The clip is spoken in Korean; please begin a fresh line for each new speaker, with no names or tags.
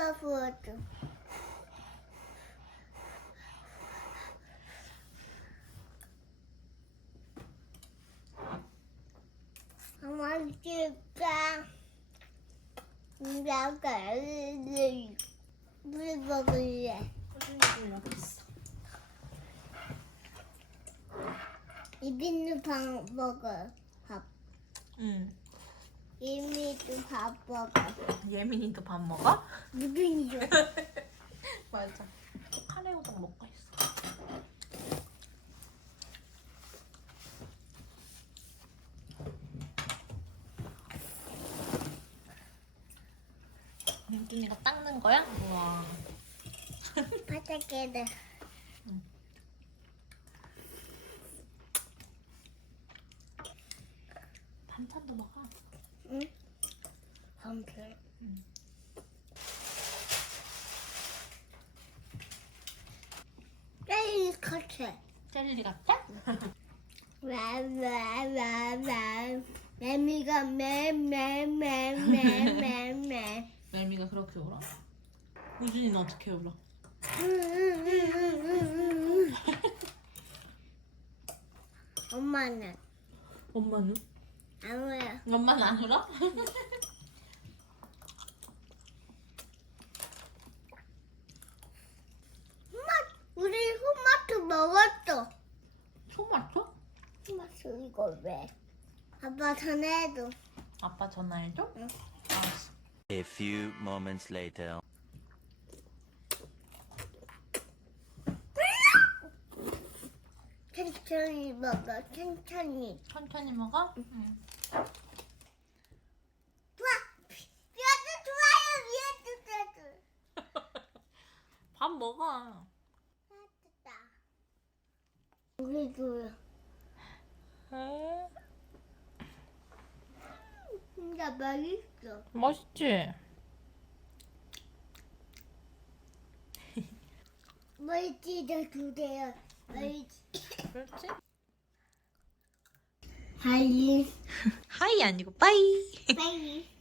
부어줘. 엄마 줄까? 나가 물 먹을래.
호준이도 여기 있어.
이빈도 밥 먹어. 밥.
응.
이미도 밥 먹어.
예민이도 밥 먹어?
이빈이도.
맞아. 카레 우동 먹고 있어. 호준이가 닦는 거야? 우와.
바닥에다.
반찬도 먹어.
응? 반편.
응.
젤리 같아.
젤리 같아?
와와와와. 매미가 매매매매매매.
멜미가 그렇게 울어? 우준이는 어떻게 울어?
엄마는
엄마는?
아무야.
엄마는 안 울어?
우리 토마토 먹었어.
토마토?
토마토 이거 왜? 아빠 전에도.
아빠 전화해줘?
응.
알았어.
A few moments later.
천천히 먹어. 천천히.
천천히 먹어? 응.
좋아. 얘도 좋아요. 얘도
밥 먹어.
됐다. 우리도요. 진짜 맛있어.
맛있지?
멀티도 주세요. 멀티.
그렇지?
하이.
하이 아니고 빠이.
빨리.